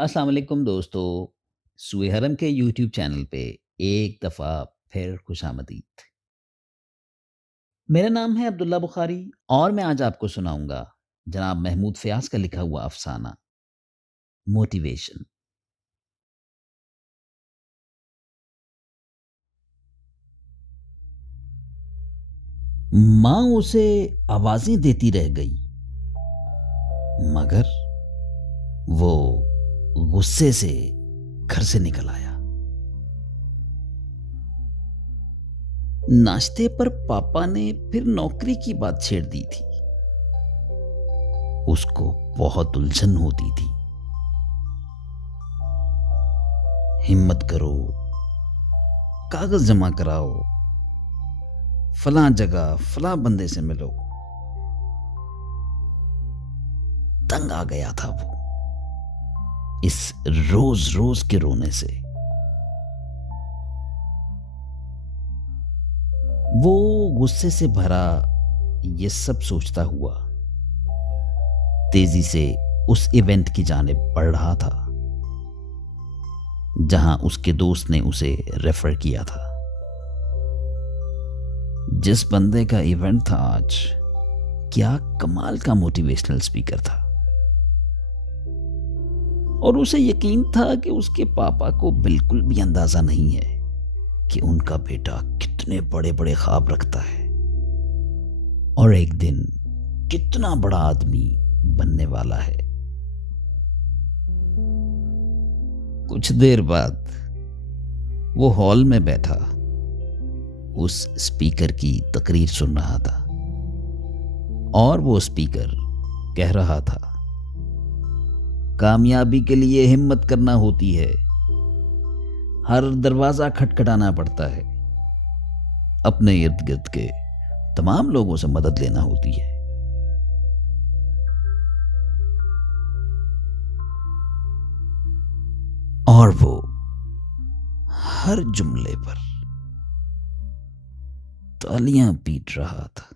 अस्सलाम वालेकुम दोस्तों। सूए हरम के यूट्यूब चैनल पे एक दफ़ा फिर खुशामदीद। मेरा नाम है अब्दुल्ला बुखारी और मैं आज आपको सुनाऊंगा जनाब महमूद फ़याज़ का लिखा हुआ अफ़साना मोटिवेशन। माँ उसे आवाज़ें देती रह गई मगर वो गुस्से से घर से निकल आया। नाश्ते पर पापा ने फिर नौकरी की बात छेड़ दी थी। उसको बहुत उलझन होती थी। हिम्मत करो, कागज जमा कराओ, फलां जगह फलां बंदे से मिलो। तंग आ गया था वो इस रोज रोज के रोने से। वो गुस्से से भरा ये सब सोचता हुआ तेजी से उस इवेंट की जानिब बढ़ रहा था जहां उसके दोस्त ने उसे रेफर किया था। जिस बंदे का इवेंट था आज, क्या कमाल का मोटिवेशनल स्पीकर था और उसे यकीन था कि उसके पापा को बिल्कुल भी अंदाजा नहीं है कि उनका बेटा कितने बड़े बड़े ख्वाब रखता है और एक दिन कितना बड़ा आदमी बनने वाला है। कुछ देर बाद वो हॉल में बैठा उस स्पीकर की तकरीर सुन रहा था और वो स्पीकर कह रहा था, कामयाबी के लिए हिम्मत करना होती है, हर दरवाजा खटखटाना पड़ता है, अपने इर्द गिर्द के तमाम लोगों से मदद लेना होती है। और वो हर जुमले पर तालियां पीट रहा था।